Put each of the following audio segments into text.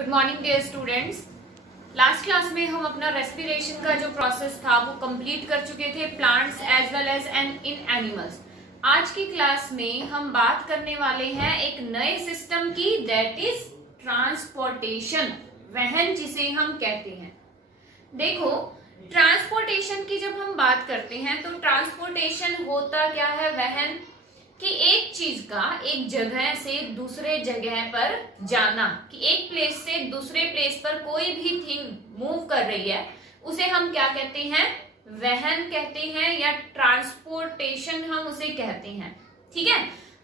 Good morning dear students. Last class में हम अपना रेस्पिरेशन का जो प्रोसेस था वो कंप्लीट कर चुके थे, plants as well as and in animals. आज की क्लास में हम बात करने वाले हैं एक नए सिस्टम की, दैट इज ट्रांसपोर्टेशन, वहन जिसे हम कहते हैं। देखो, ट्रांसपोर्टेशन की जब हम बात करते हैं तो ट्रांसपोर्टेशन होता क्या है, वहन कि एक चीज का एक जगह से दूसरे जगह पर जाना, कि एक प्लेस से दूसरे प्लेस पर कोई भी थिंग मूव कर रही है उसे हम क्या कहते हैं, वहन कहते हैं या ट्रांसपोर्टेशन हम उसे कहते हैं। ठीक है।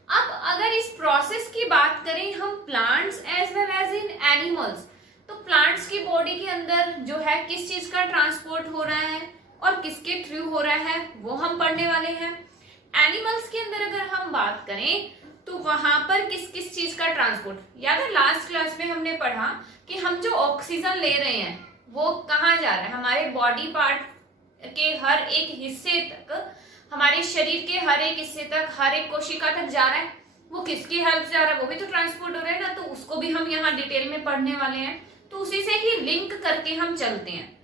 अब अगर इस प्रोसेस की बात करें हम plants as well as in animals, तो प्लांट्स की बॉडी के अंदर जो है किस चीज का ट्रांसपोर्ट हो रहा है और किसके थ्रू हो रहा है वो हम पढ़ने वाले हैं। एनिमल्स के अंदर अगर हम बात करें तो वहां पर किस किस चीज का ट्रांसपोर्ट, याद है लास्ट क्लास में हमने पढ़ा कि हम जो ऑक्सीजन ले रहे हैं वो कहाँ जा रहा है, हमारे बॉडी पार्ट के हर एक हिस्से तक, हमारे शरीर के हर एक हिस्से तक, हर एक कोशिका तक जा रहा है। वो किसकी हेल्प से जा रहा है, वो भी तो ट्रांसपोर्ट हो रहा है ना, तो उसको भी हम यहाँ डिटेल में पढ़ने वाले हैं। तो उसी से ही लिंक करके हम चलते हैं।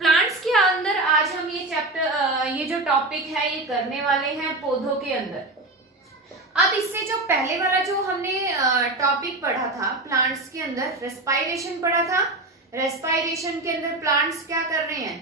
प्लांट्स के अंदर आज हम ये चैप्टर, ये जो टॉपिक है ये करने वाले हैं पौधों के अंदर। अब इससे जो पहले वाला जो हमने टॉपिक पढ़ा था प्लांट्स के अंदर, रेस्पायरेशन पढ़ा था। रेस्पायरेशन के अंदर प्लांट्स क्या कर रहे हैं,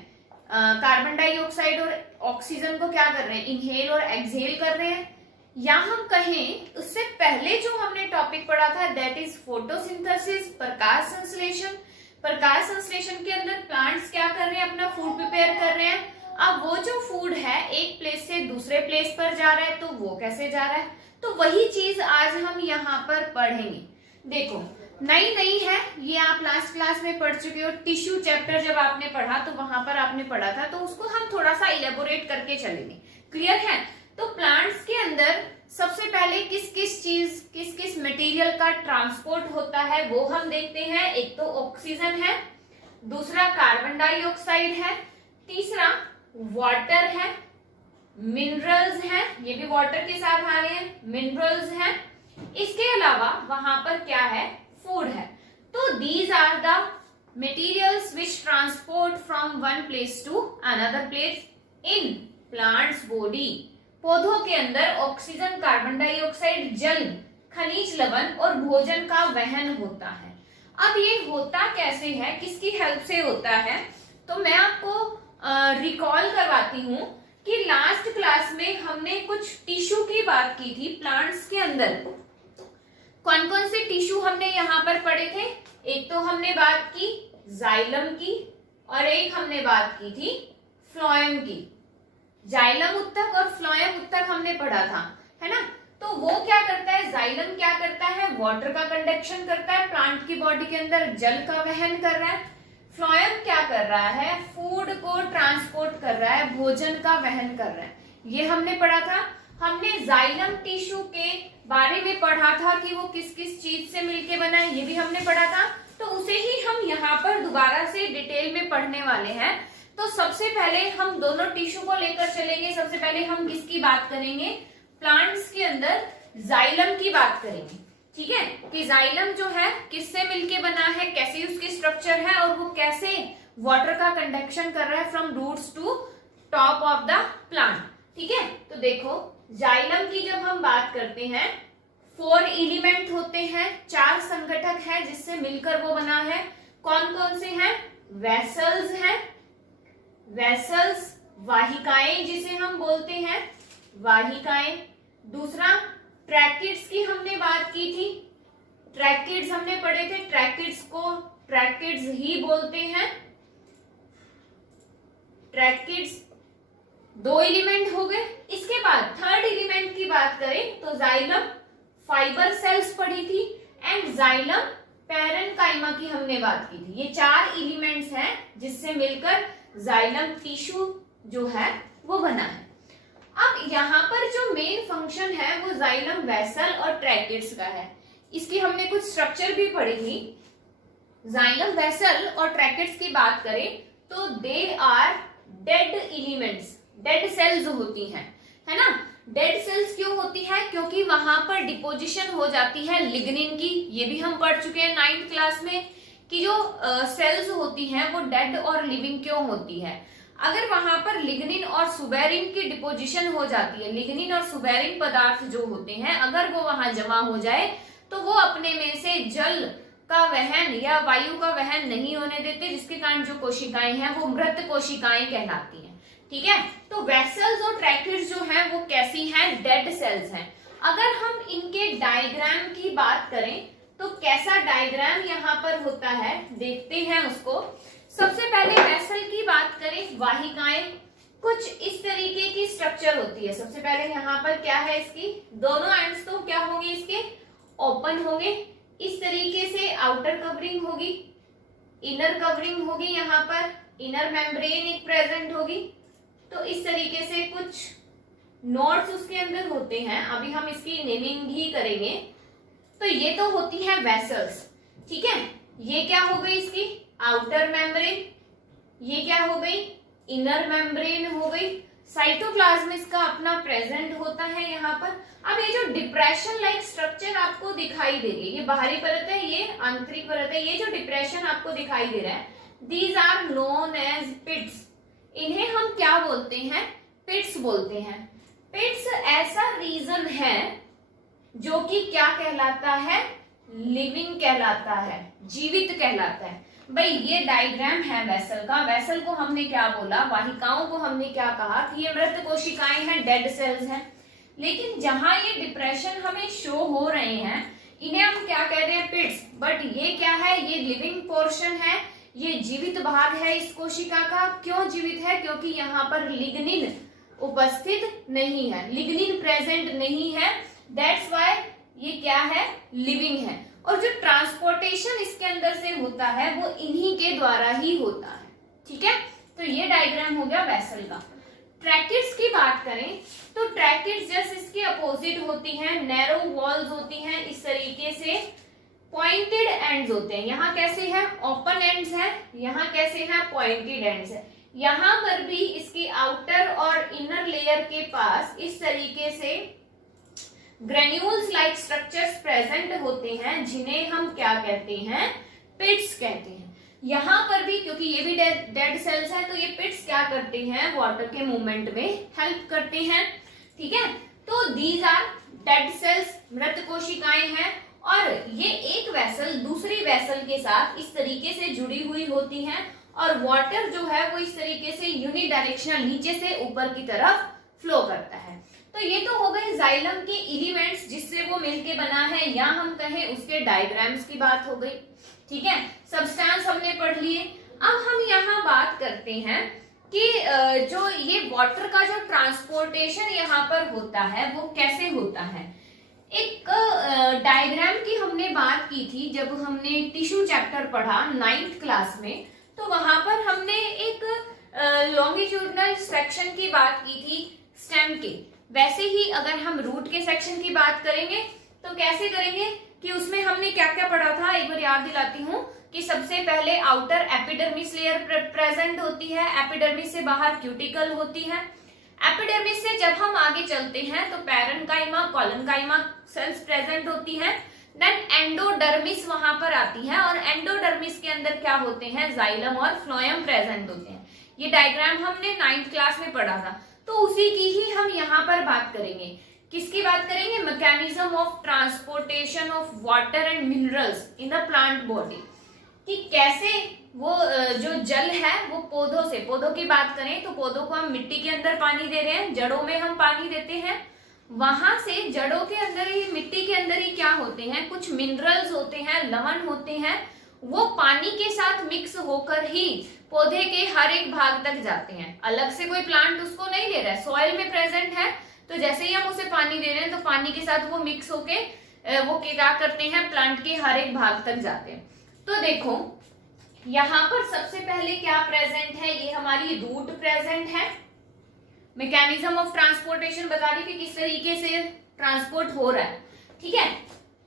कार्बन डाइऑक्साइड और ऑक्सीजन को क्या कर रहे हैं, इनहेल और एक्सहेल कर रहे हैं। या हम कहें उससे पहले जो हमने टॉपिक पढ़ा था दैट इज फोटोसिंथेसिस, प्रकाश संश्लेषण। प्रकाश संश्लेषण के अंदर प्लांट्स क्या कर रहे हैं, अपना फूड प्रिपेयर कर रहे हैं। अब वो जो फूड है एक प्लेस से दूसरे प्लेस पर जा रहा है, तो वो कैसे जा रहा है, तो वही चीज आज हम यहाँ पर पढ़ेंगे। देखो, नई नई है ये, आप लास्ट क्लास में पढ़ चुके हो। टिश्यू चैप्टर जब आपने पढ़ा तो वहां पर आपने पढ़ा था, तो उसको हम थोड़ा सा इलेबोरेट करके चलेंगे। क्लियर है। तो प्लांट्स के अंदर सबसे पहले किस किस चीज, किस किस मटेरियल का ट्रांसपोर्ट होता है वो हम देखते हैं। एक तो ऑक्सीजन है, दूसरा कार्बन डाइऑक्साइड है, तीसरा वाटर है, मिनरल्स हैं, ये भी वाटर के साथ आ रहे हैं, मिनरल्स हैं। इसके अलावा वहां पर क्या है, फूड है। तो these are the materials which transport from one place to another place in plants body. पौधों के अंदर ऑक्सीजन, कार्बन डाइऑक्साइड, जल, खनिज लवण और भोजन का वहन होता है। अब ये होता कैसे है, किसकी हेल्प से होता है, तो मैं आपको रिकॉल करवाती हूँ कि लास्ट क्लास में हमने कुछ टिश्यू की बात की थी। प्लांट्स के अंदर कौन कौन से टिश्यू हमने यहाँ पर पढ़े थे। एक तो हमने बात की जाइलम की और एक हमने बात की थी फ्लोएम की। जाइलम उत्तक और फ्लोएम उत्तक हमने पढ़ा था, है ना। तो वो क्या करता है, जाइलम क्या करता है, वाटर का कंडक्शन करता है, प्लांट की बॉडी के अंदर जल का वहन कर रहा है। फ्लोएम क्या कर रहा है, फूड को ट्रांसपोर्ट कर रहा है, भोजन का वहन कर रहा है। ये हमने पढ़ा था। हमने जाइलम टिश्यू के बारे में पढ़ा था कि वो किस किस चीज से मिलके बना है, ये भी हमने पढ़ा था। तो उसे ही हम यहाँ पर दोबारा से डिटेल में पढ़ने वाले हैं। तो सबसे पहले हम दोनों टिश्यू को लेकर चलेंगे। सबसे पहले हम किसकी बात करेंगे, प्लांट्स के अंदर जाइलम की बात करेंगे। ठीक है, कि जाइलम जो है किससे मिलके बना है, कैसी उसकी स्ट्रक्चर है और वो कैसे वाटर का कंडक्शन कर रहा है from roots to top of the plant. ठीक है, तो देखो जाइलम की जब हम बात करते हैं 4 एलिमेंट होते हैं, 4 संगठक है जिससे मिलकर वो बना है। कौन कौन से हैं, वेसल्स हैं, वेसल्स, वाहिकाएं जिसे हम बोलते हैं, वाहिकाएं। दूसरा ट्रैकिड्स की हमने बात की थी, ट्रैकिड्स हमने पढ़े थे, ट्रैकिड्स को ट्रैकिड्स ही बोलते हैं। ट्रैकिड्स 2 एलिमेंट हो गए। इसके बाद थर्ड एलिमेंट की बात करें तो जाइलम फाइबर सेल्स पढ़ी थी एंड जाइलम पैरेन्काइमा की हमने बात की थी। ये 4 एलिमेंट्स हैं जिससे मिलकर जाइलम टिश्यू जो है वो बना है। अब यहाँ पर जो मेन फंक्शन है वो जाइलम वेसल और ट्रैकिड्स का है। इसकी हमने कुछ स्ट्रक्चर भी पढ़ी थी। जाइलम वेसल और ट्रैकिड्स की बात करें तो they are dead elements, dead cells होती हैं, है ना। डेड सेल्स क्यों होती है, क्योंकि वहां पर डिपोजिशन हो जाती है लिग्निन की। ये भी हम पढ़ चुके हैं 9th क्लास में कि जो सेल्स होती हैं वो डेड और लिविंग क्यों होती है। अगर वहां पर लिग्निन और सुबेरिन की डिपोजिशन हो जाती है, लिग्निन और सुबेरिन पदार्थ जो होते हैं अगर वो वहां जमा हो जाए तो वो अपने में से जल का वहन या वायु का वहन नहीं होने देते, जिसके कारण जो कोशिकाएं हैं वो मृत कोशिकाएं कहलाती हैं। ठीक है, तो वेसल्स और ट्रैकिड्स जो हैं वो कैसी हैं, डेड सेल्स हैं। अगर हम इनके डायग्राम की बात करें तो कैसा डायग्राम यहाँ पर होता है देखते हैं उसको। सबसे पहले वेसल की बात करें, वाहिकाएं कुछ इस तरीके की स्ट्रक्चर होती है। सबसे पहले यहाँ पर क्या है, इसकी दोनों एंड्स तो क्या होंगे, इसके ओपन होंगे। इस तरीके से आउटर कवरिंग होगी, इनर कवरिंग होगी, यहाँ पर इनर मेम्ब्रेन एक प्रेजेंट होगी। तो इस तरीके से कुछ नोड्स उसके अंदर होते हैं। अभी हम इसकी नेमिंग ही करेंगे। तो ये तो होती है वेसल्स। ठीक है, ये क्या हो गई, इसकी आउटर मेम्ब्रेन, ये क्या हो गई, इनर मेम्ब्रेन हो गई। साइटोप्लाज्म इसका अपना प्रेजेंट होता है यहाँ पर। अब ये जो डिप्रेशन लाइक स्ट्रक्चर आपको दिखाई दे रही है, ये बाहरी परत है, ये आंतरिक परत है, ये जो डिप्रेशन आपको दिखाई दे रहा है, दीज आर नोन एज पिट्स। इन्हें हम क्या बोलते हैं, पिट्स बोलते हैं। पिट्स ऐसा रीजन है जो कि क्या कहलाता है, लिविंग कहलाता है, जीवित कहलाता है। भाई ये डायग्राम है वेसल का। वेसल को हमने क्या बोला, वाहिकाओं को हमने क्या कहा कि ये मृत कोशिकाएं हैं, डेड सेल्स हैं। लेकिन जहां ये डिप्रेशन हमें शो हो रहे हैं इन्हें हम क्या कह रहे हैं, पिट्स। बट ये क्या है, ये लिविंग पोर्शन है, ये जीवित भाग है इस कोशिका का। क्यों जीवित है, क्योंकि यहाँ पर लिग्निन उपस्थित नहीं है, लिग्निन प्रेजेंट नहीं है, दैट्स व्हाई ये क्या है, लिविंग है। और जो ट्रांसपोर्टेशन इसके अंदर से होता है वो इन्हीं के द्वारा ही होता है। ठीक है, तो ये डायग्राम हो गया वेसल का। ट्रैकिड्स की बात करें तो ट्रैकिड्स जस्ट इसके अपोजिट होती हैं, नैरो वॉल्स होती हैं, इस तरीके से पॉइंटेड एंड्स होते हैं। यहाँ कैसे है, ओपन एंड्स है, यहाँ कैसे है, पॉइंटेड एंड्स है। यहाँ पर भी इसकी आउटर और इनर लेयर के पास इस तरीके से ग्रेन्यूल्स लाइक स्ट्रक्चर्स प्रेजेंट होते हैं, जिन्हें हम क्या कहते हैं, पिट्स कहते हैं। यहाँ पर भी क्योंकि ये भी डेड सेल्स हैं तो ये पिट्स क्या करते हैं, वाटर के मूवमेंट में हेल्प करते हैं। ठीक है, तो दीज आर डेड सेल्स, मृत कोशिकाएं हैं। और ये एक वेसल दूसरी वेसल के साथ इस तरीके से जुड़ी हुई होती हैं और वाटर जो है वो इस तरीके से यूनिडायरेक्शनल नीचे से ऊपर की तरफ फ्लो करता है। तो ये तो हो गए जाइलम के एलिमेंट्स जिससे वो मिलके बना है, या हम कहें उसके डायग्राम्स की बात हो गई। ठीक है, सब्सटेंस हमने पढ़ लिए। अब हम यहाँ बात करते हैं कि जो ये वाटर का जो ट्रांसपोर्टेशन यहाँ पर होता है वो कैसे होता है। एक डायग्राम की हमने बात की थी जब हमने टिश्यू चैप्टर पढ़ा 9th क्लास में, तो वहां पर हमने एक लॉन्गिट्यूडनल सेक्शन की बात की थी स्टेम के। वैसे ही अगर हम रूट के सेक्शन की बात करेंगे तो कैसे करेंगे कि उसमें हमने क्या क्या पढ़ा था, एक बार याद दिलाती हूँ कि सबसे पहले आउटर एपिडर्मिस लेयर प्रेजेंट होती है, एपिडर्मिस से बाहर क्यूटिकल होती है। एपिडर्मिस से जब हम आगे चलते हैं तो पैरेन्काइमा, कोलेनकाइमा सेल्स प्रेजेंट होती हैं। देन एंडोडर्मिस वहां पर आती है और एंडोडर्मिस के अंदर क्या होते हैं, जाइलम और फ्लोएम प्रेजेंट होते हैं। ये डायग्राम हमने 9th क्लास में पढ़ा था, तो उसी की ही हम यहाँ पर बात करेंगे। किसकी बात करेंगे, mechanism of transportation of water and minerals in the plant body, कि कैसे वो जो जल है वो पौधों से, पौधों की बात करें तो पौधों को हम मिट्टी के अंदर पानी दे रहे हैं, जड़ों में हम पानी देते हैं, वहां से जड़ों के अंदर ही, मिट्टी के अंदर ही क्या होते हैं, कुछ मिनरल्स होते हैं, लवण होते हैं, वो पानी के साथ मिक्स होकर ही पौधे के हर एक भाग तक जाते हैं। अलग से कोई प्लांट उसको नहीं ले रहा है, सॉइल में प्रेजेंट है, तो जैसे ही हम उसे पानी दे रहे हैं तो पानी के साथ वो मिक्स होके वो क्या करते हैं, प्लांट के हर एक भाग तक जाते हैं। तो देखो यहाँ पर सबसे पहले क्या प्रेजेंट है, ये हमारी रूट प्रेजेंट है। मैकेनिज्म ऑफ ट्रांसपोर्टेशन बता दी कि किस तरीके से ट्रांसपोर्ट हो रहा है। ठीक है,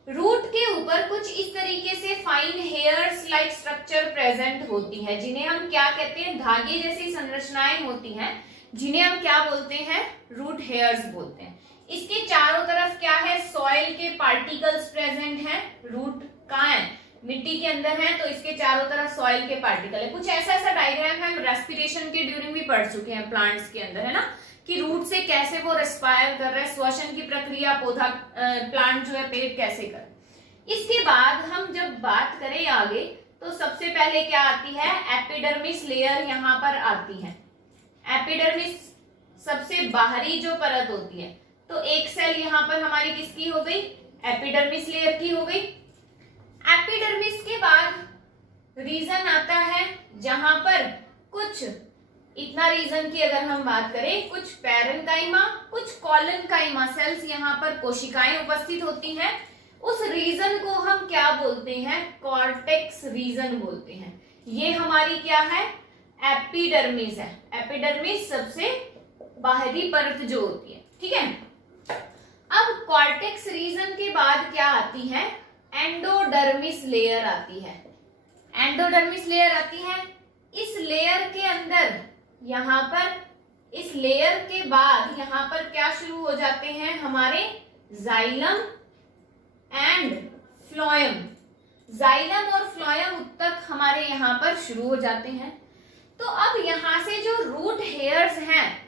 रूट के ऊपर कुछ इस तरीके से fine hairs like structure present होती है, जिन्हें हम क्या कहते हैं, धागे जैसी संरचनाएं होती हैं, जिन्हें हम क्या बोलते हैं, रूट हेयर्स बोलते हैं। इसके चारों तरफ क्या है, सॉइल के पार्टिकल्स प्रेजेंट हैं, रूट कहाँ है, मिट्टी के अंदर है तो इसके चारों तरफ सॉइल के पार्टिकल है। कुछ ऐसा ऐसा डायग्राम हम रेस्पिरेशन के ड्यूरिंग भी पढ़ चुके हैं प्लांट्स के अंदर, है ना, कि रूट से कैसे वो रेस्पायर कर रहा है, श्वसन की प्रक्रिया पौधा प्लांट जो है पेड़ कैसे कर। इसके बाद हम जब बात करें आगे तो सबसे पहले क्या आती है, एपिडर्मिस लेयर यहाँ पर आती है। एपिडर्मिस सबसे बाहरी जो परत होती है, तो एक सेल यहाँ पर हमारी किसकी हो गई, एपिडर्मिस लेयर की हो गई। एपिडर्मिस के बाद रीजन आता है जहां पर कुछ, इतना रीजन की अगर हम बात करें, कुछ पैरेन्काइमा कुछ कॉलनकाइमा सेल्स यहाँ पर कोशिकाएं उपस्थित होती हैं। उस रीजन को हम क्या बोलते हैं, कॉर्टेक्स रीजन बोलते हैं। ये हमारी क्या है, एपिडर्मिस है। एपिडर्मिस सबसे बाहरी परत जो होती है, ठीक है। अब कॉर्टेक्स रीजन के बाद क्या आती है, एंडोडर्मिस लेयर आती है। एंडोडर्मिस लेयर आती है। इस लेयर के अंदर यहाँ पर, इस लेयर के बाद यहाँ पर क्या शुरू हो जाते हैं हमारे, जाइलम एंड फ्लोएम। जाइलम और फ्लोएम तक हमारे यहाँ पर शुरू हो जाते हैं। तो अब यहाँ से जो रूट हेयर्स हैं,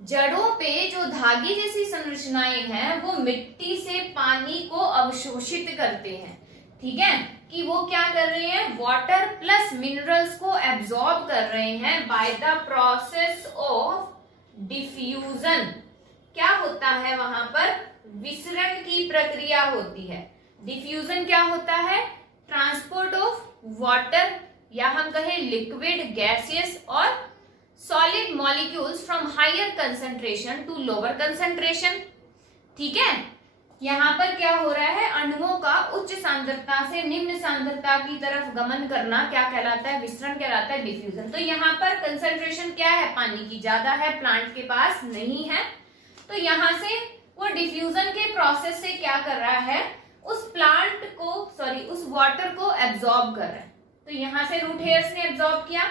जड़ों पे जो धागे जैसी संरचनाएं हैं, वो मिट्टी से पानी को अवशोषित करते हैं, ठीक है, कि वो क्या कर रहे हैं, वाटर प्लस मिनरल्स को एब्जॉर्ब कर रहे हैं by the process of diffusion. क्या होता है वहां पर, विसरण की प्रक्रिया होती है। डिफ्यूजन क्या होता है, ट्रांसपोर्ट ऑफ वाटर, या हम कहें लिक्विड, गैसियस और solid molecules from higher concentration to lower concentration, ठीक है। यहाँ पर क्या हो रहा है, अणुओं का उच्च सांद्रता से निम्न सांद्रता की तरफ गमन करना क्या कहलाता है, विसरण कहलाता है, डिफ्यूजन। तो यहाँ पर कंसंट्रेशन क्या है, पानी की ज्यादा है, प्लांट के पास नहीं है, तो यहाँ से वो डिफ्यूजन के प्रोसेस से क्या कर रहा है, उस प्लांट को, सॉरी, उस वाटर को एब्जॉर्ब कर रहा है। तो यहाँ से रूट हेयर्स ने एब्जॉर्ब किया।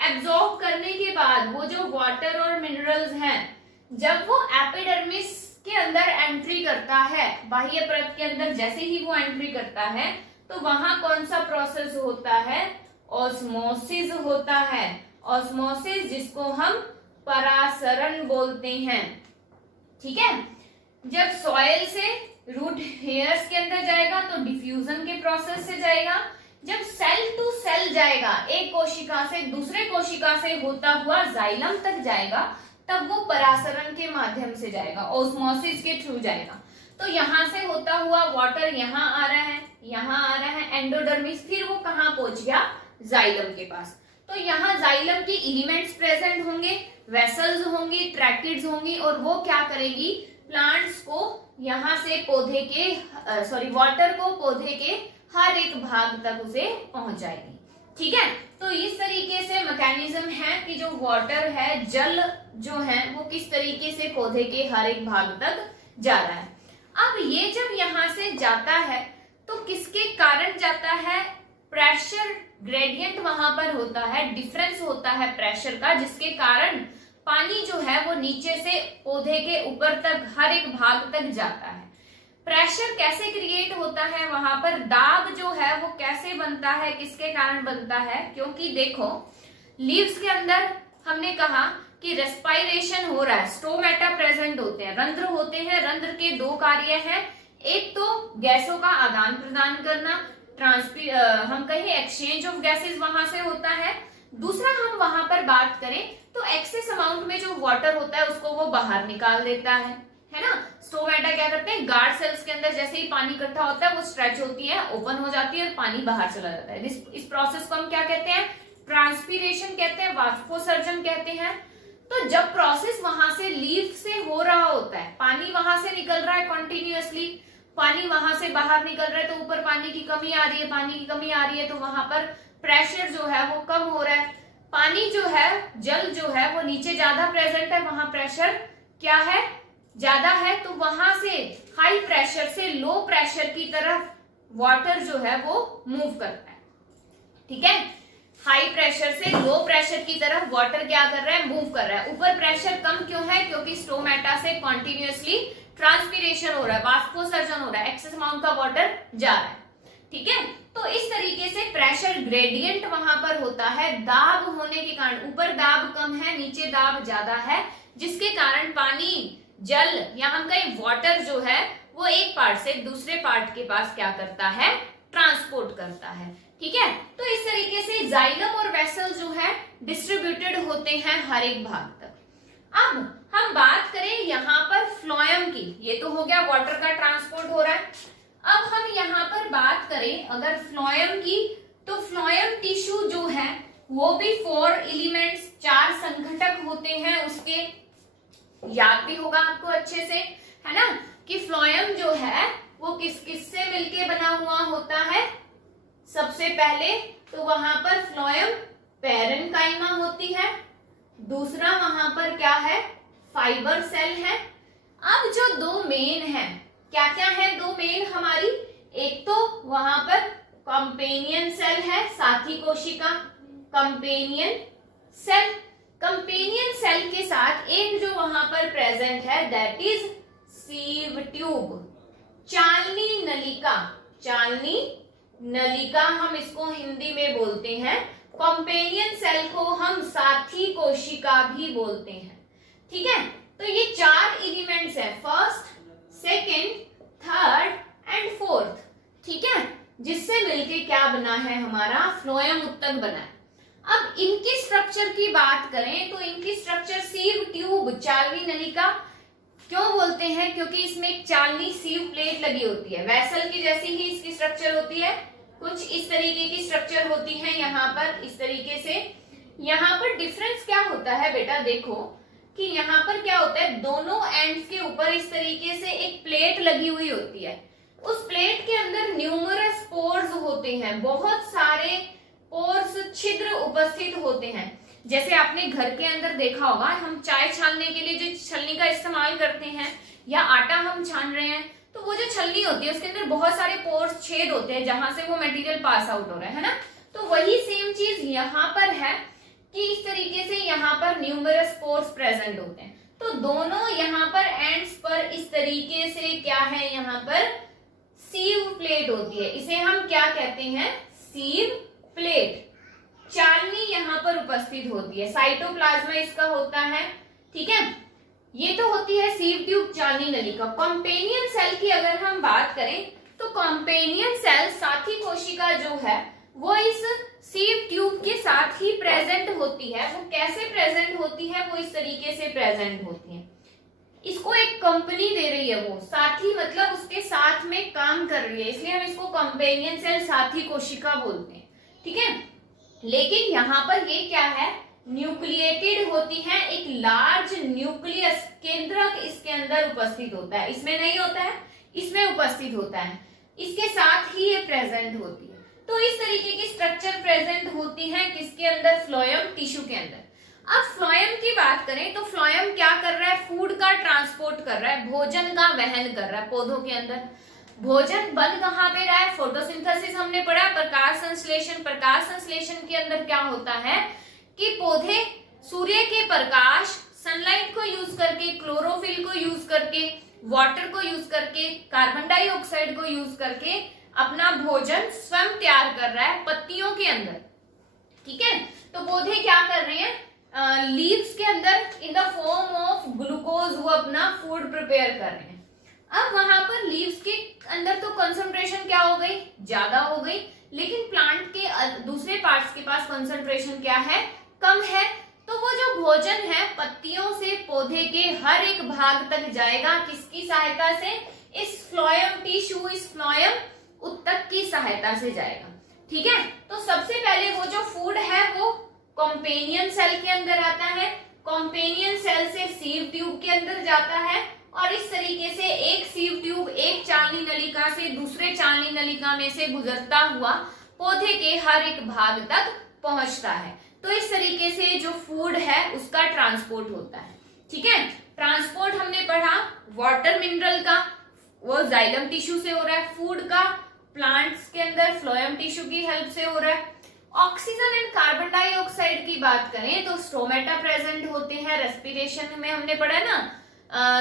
एब्जॉर्ब करने के बाद वो जो वाटर और मिनरल्स हैं, जब वो एपिडर्मिस के अंदर एंट्री करता है, बाह्य परत के अंदर जैसे ही वो एंट्री करता है, तो वहां कौन सा प्रोसेस होता है, ऑस्मोसिस होता है। ऑस्मोसिस जिसको हम परासरण बोलते हैं, ठीक है। जब सॉइल से रूट हेयर्स के अंदर जाएगा तो डिफ्यूजन के प्रोसेस से जाएगा। जब सेल टू सेल जाएगा, एक कोशिका से दूसरे कोशिका से होता हुआ जाइलम तक जाएगा, तब वो परासरण के माध्यम से जाएगा, ऑस्मोसिस के थ्रू जाएगा। तो यहाँ से होता हुआ वाटर यहाँ आ रहा है, यहाँ आ रहा है एंडोडर्मिस, फिर वो कहाँ पहुंच गया, जाइलम के पास। तो यहाँ जाइलम की एलिमेंट्स प्रेजेंट होंगे, वेसल्स होंगी, ट्रैकिड्स होंगी, और वो क्या करेगी, प्लांट्स को यहाँ से पौधे के, वाटर को पौधे के हर एक भाग तक उसे पहुंचाएगी, ठीक है। तो इस तरीके से मैकेनिज्म है कि जो वाटर है, जल जो है, वो किस तरीके से पौधे के हर एक भाग तक जा रहा है। अब ये जब यहाँ से जाता है तो किसके कारण जाता है, प्रेशर ग्रेडियंट वहां पर होता है, डिफरेंस होता है प्रेशर का, जिसके कारण पानी जो है वो नीचे से पौधे के ऊपर तक हर एक भाग तक जाता है। प्रेशर कैसे क्रिएट होता है वहां पर, दाब जो है वो कैसे बनता है, किसके कारण बनता है, क्योंकि देखो लीव्स के अंदर हमने कहा कि रेस्पायरेशन हो रहा है, स्टोमेटा प्रेजेंट होते हैं, रंध्र होते हैं। रंध्र के दो कार्य हैं, एक तो गैसों का आदान प्रदान करना, हम कहें एक्सचेंज ऑफ गैसेस वहां से होता है। दूसरा हम वहां पर बात करें तो एक्सेस अमाउंट में जो वाटर होता है उसको वो बाहर निकाल देता है ना। स्टोमेटा क्या करते हैं, गार्ड सेल्स के अंदर जैसे ही पानी इकट्ठा होता है वो स्ट्रेच होती है, ओपन हो जाती है और पानी बाहर चला जाता है। इस प्रोसेस को हम क्या कहते हैं, ट्रांसपीरेशन कहते हैं, वाष्पोसर्जन कहते हैं। तो जब प्रोसेस वहां से लीफ से हो रहा होता है, पानी वहां से निकल रहा है कंटिन्यूअसली, पानी वहां से बाहर निकल रहा है, तो ऊपर पानी की कमी आ रही है, पानी की कमी आ रही है, तो वहां पर प्रेशर जो है वो कम हो रहा है। पानी जो है, जल जो है वो नीचे ज्यादा प्रेजेंट है, वहां प्रेशर क्या है, ज्यादा है, तो वहां से हाई प्रेशर से लो प्रेशर की तरफ वाटर जो है वो मूव करता है, ठीक है। हाई प्रेशर से लो प्रेशर की तरफ वाटर क्या कर रहा है, मूव कर रहा है। ऊपर प्रेशर कम क्यों है, क्योंकि स्टोमेटा से कॉन्टिन्यूअसली ट्रांसपीरेशन हो रहा है, वाष्पोसर्जन हो रहा है, एक्सेस अमाउंट का वाटर जा रहा है, ठीक है। तो इस तरीके से प्रेशर ग्रेडियंट वहां पर होता है, दाब होने के कारण, ऊपर दाब कम है नीचे दाब ज्यादा है, जिसके कारण पानी, जल या हम कहें वाटर जो है वो एक पार्ट से दूसरे पार्ट के पास क्या करता है, ट्रांसपोर्ट करता है। ठीक है, तो इस तरीके से जाइलम और वेसल जो है डिस्ट्रीब्यूटेड होते हैं हर एक भाग तक। अब हम बात करें यहाँ पर फ्लोएम की, ये तो हो गया वाटर का ट्रांसपोर्ट हो रहा है। अब हम यहाँ पर बात करें अगर फ्लोएम की, तो फ्लोएम टिश्यू जो है वो भी 4 एलिमेंट्स, 4 संघटक होते हैं उसके, याद भी होगा आपको अच्छे से, है ना, कि फ्लोएम जो है वो किस किस से मिलके बना हुआ होता है। सबसे पहले तो वहां पर फ्लोएम पैरेन्काइमा होती है, दूसरा वहां पर क्या है, फाइबर सेल है। अब जो दो मेन है, क्या क्या है दो मेन हमारी, एक तो वहां पर कंपेनियन सेल है, साथी कोशिका, कंपेनियन सेल। कंपेनियन सेल के साथ एक जो वहां पर प्रेजेंट है दैट इज सीव ट्यूब, चालनी नलिका। चालनी नलिका हम इसको हिंदी में बोलते हैं। कंपेनियन सेल को हम साथी कोशिका भी बोलते हैं। ठीक है, तो ये 4 एलिमेंट्स है, first, second, third and fourth. ठीक है, जिससे मिलके क्या बना है हमारा फ्लोएम उत्तक बना है। अब इनकी स्ट्रक्चर की बात करें तो इनकी स्ट्रक्चर सीव ट्यूब, चालनी नलिका क्यों बोलते हैं, क्योंकि इसमें एक चालनी सीव प्लेट लगी होती है। वेसल की जैसी ही इसकी स्ट्रक्चर होती है, कुछ इस तरीके की स्ट्रक्चर होती है यहाँ पर, इस तरीके से। यहाँ पर डिफरेंस क्या होता है बेटा, देखो कि यहाँ पर क्या होता है, दोनों एंड्स के ऊपर इस तरीके से एक प्लेट लगी हुई होती है। उस प्लेट के अंदर न्यूमरस पोर्स होते हैं, बहुत सारे पोर्स, छिद्र उपस्थित होते हैं। जैसे आपने घर के अंदर देखा होगा, हम चाय छानने के लिए जो छलनी का इस्तेमाल करते हैं या आटा हम छान रहे हैं, तो वो जो छलनी होती है उसके अंदर बहुत सारे पोर्स, छेद होते हैं जहां से वो मटेरियल पास आउट हो रहा है ना। तो वही सेम चीज यहाँ पर है कि इस तरीके से यहाँ पर न्यूमरस पोर्स प्रेजेंट होते हैं। तो दोनों यहाँ पर एंड्स पर इस तरीके से क्या है, यहाँ पर सीव प्लेट होती है। इसे हम क्या कहते हैं, सीव प्लेट। चालनी यहाँ पर उपस्थित होती है, साइटोप्लाज्मा इसका होता है। ठीक है, ये तो होती है सीव ट्यूब, चालनी नलिका। कंपेनियन सेल की अगर हम बात करें तो कंपेनियन सेल, साथी कोशिका जो है वो इस सीव ट्यूब के साथ ही प्रेजेंट होती है। वो कैसे प्रेजेंट होती है, वो इस तरीके से प्रेजेंट होती है। इसको एक कंपनी दे रही है, वो साथी मतलब उसके साथ में काम कर रही है, इसलिए हम इसको कंपेनियन सेल, साथी कोशिका बोलते हैं। ठीक है, लेकिन यहाँ पर ये क्या है, न्यूक्लिएटेड होती है, एक लार्ज न्यूक्लियस, केंद्रक इसके अंदर उपस्थित होता है। इसमें नहीं होता है, इसमें उपस्थित होता है, इसके साथ ही ये प्रेजेंट होती है। तो इस तरीके की स्ट्रक्चर प्रेजेंट होती है किसके अंदर, फ्लोएम टिश्यू के अंदर। अब फ्लोएम की बात करें तो फ्लोएम क्या कर रहा है, फूड का ट्रांसपोर्ट कर रहा है, भोजन का वहन कर रहा है पौधों के अंदर। भोजन बन कहाँ पे रहा है, फोटोसिंथेसिस हमने पढ़ा, प्रकाश संश्लेषण। प्रकाश संश्लेषण के अंदर क्या होता है कि पौधे सूर्य के प्रकाश, सनलाइट को यूज करके, क्लोरोफिल को यूज करके, वाटर को यूज करके, कार्बन डाइऑक्साइड को यूज करके अपना भोजन स्वयं तैयार कर रहा है पत्तियों के अंदर। ठीक है, तो पौधे क्या कर रहे हैं, लीव्स के अंदर in the form of glucose वो अपना फूड प्रिपेयर कर रहे हैं। अब वहां पर लीव्स के अंदर तो कंसंट्रेशन क्या हो गई, ज्यादा हो गई, लेकिन प्लांट के दूसरे पार्ट्स के पास कंसंट्रेशन क्या है, कम है। तो वो जो भोजन है पत्तियों से पौधे के हर एक भाग तक जाएगा, किसकी सहायता से, इस फ्लोएम टिश्यू, इस फ्लोएम उत्तक की सहायता से जाएगा। ठीक है, तो सबसे पहले वो जो फूड है वो कंपेनियन सेल के अंदर आता है, कंपेनियन सेल से सीव ट्यूब के अंदर जाता है, और इस तरीके से एक सीव ट्यूब एक चालनी नलिका से दूसरे चालनी नलिका में से गुजरता हुआ पौधे के हर एक भाग तक पहुंचता है। तो इस तरीके से जो फूड है उसका ट्रांसपोर्ट होता है। ठीक है, ट्रांसपोर्ट हमने पढ़ा वाटर मिनरल का, वो जाइलम टिश्यू से हो रहा है, फूड का प्लांट्स के अंदर फ्लोएम टिश्यू की हेल्प से हो रहा है। ऑक्सीजन एंड कार्बन डाइऑक्साइड की बात करें तो स्टोमेटा प्रेजेंट होते हैं, रेस्पिरेशन में हमने पढ़ा है ना,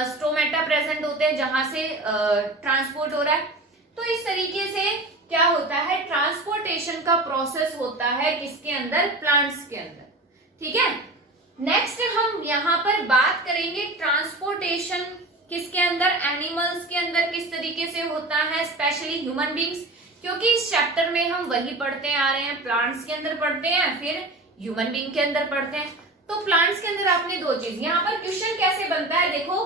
स्टोमेटा प्रेजेंट होते हैं जहां से ट्रांसपोर्ट हो रहा है। तो इस तरीके से क्या होता है, ट्रांसपोर्टेशन का प्रोसेस होता है किसके अंदर, प्लांट्स के अंदर। ठीक है, नेक्स्ट हम यहाँ पर बात करेंगे ट्रांसपोर्टेशन किसके अंदर, एनिमल्स के अंदर किस तरीके से होता है, स्पेशली ह्यूमन बींग्स, क्योंकि इस चैप्टर में हम वही पढ़ते आ रहे हैं, प्लांट्स के अंदर पढ़ते हैं फिर ह्यूमन बींग के अंदर पढ़ते हैं। तो प्लांट्स के अंदर आपने दो चीज, यहाँ पर क्वेश्चन कैसे बनता है, देखो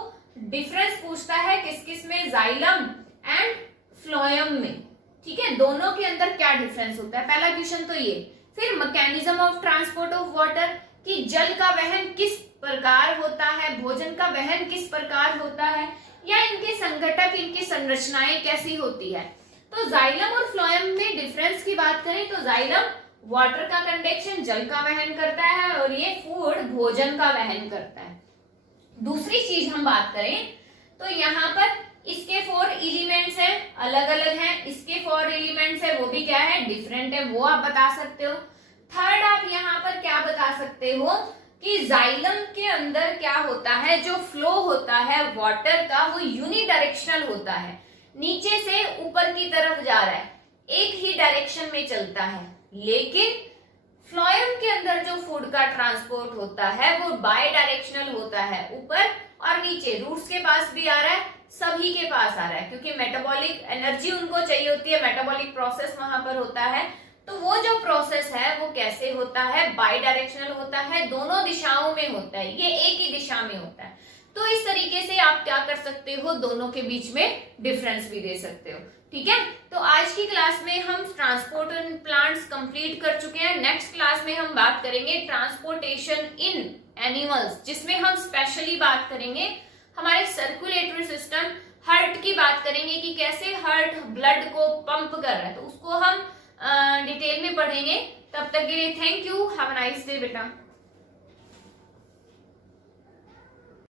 डिफरेंस पूछता है किस किस में, जाइलम एंड फ्लोएम में। ठीक है, दोनों के अंदर क्या डिफरेंस होता है, पहला क्वेश्चन तो ये। फिर mechanism of transport of water, कि जल का वहन किस प्रकार होता है, भोजन का वहन किस प्रकार होता है, या इनके संघटक, इनकी संरचनाएं कैसी होती है। तो जाइलम और फ्लोएम में डिफरेंस की बात करें तो जाइलम वाटर का कंडक्शन, जल का वहन करता है, और ये फूड भोजन का वहन करता है। दूसरी चीज हम बात करें तो यहाँ पर इसके 4 एलिमेंट्स हैं, अलग अलग हैं, इसके 4 एलिमेंट्स है वो भी क्या है, डिफरेंट है, वो आप बता सकते हो। थर्ड आप यहाँ पर क्या बता सकते हो कि जाइलम के अंदर क्या होता है, जो फ्लो होता है वाटर का वो यूनिडायरेक्शनल होता है, नीचे से ऊपर की तरफ जा रहा है, एक ही डायरेक्शन में चलता है। लेकिन फ्लोएम के अंदर जो फूड का ट्रांसपोर्ट होता है वो बाय डायरेक्शनल होता है, ऊपर और नीचे, रूट्स के पास भी आ रहा है, सभी के पास आ रहा है, क्योंकि मेटाबॉलिक एनर्जी उनको चाहिए होती है, मेटाबॉलिक प्रोसेस वहां पर होता है। तो वो जो प्रोसेस है वो कैसे होता है, बाई डायरेक्शनल होता है, दोनों दिशाओं में होता है, ये एक ही दिशा में होता है। तो इस तरीके से आप क्या कर सकते हो, दोनों के बीच में डिफरेंस भी दे सकते हो। ठीक है, तो आज की क्लास में हम ट्रांसपोर्ट इन प्लांट्स कंप्लीट कर चुके हैं। नेक्स्ट क्लास में हम बात करेंगे ट्रांसपोर्टेशन इन एनिमल्स, जिसमें हम स्पेशली बात करेंगे हमारे सर्कुलेटरी सिस्टम, हार्ट की बात करेंगे कि कैसे हार्ट ब्लड को पंप कर रहा है, तो उसको हम डिटेल में पढ़ेंगे। तब तक के लिए thank you, have a nice day बेटा।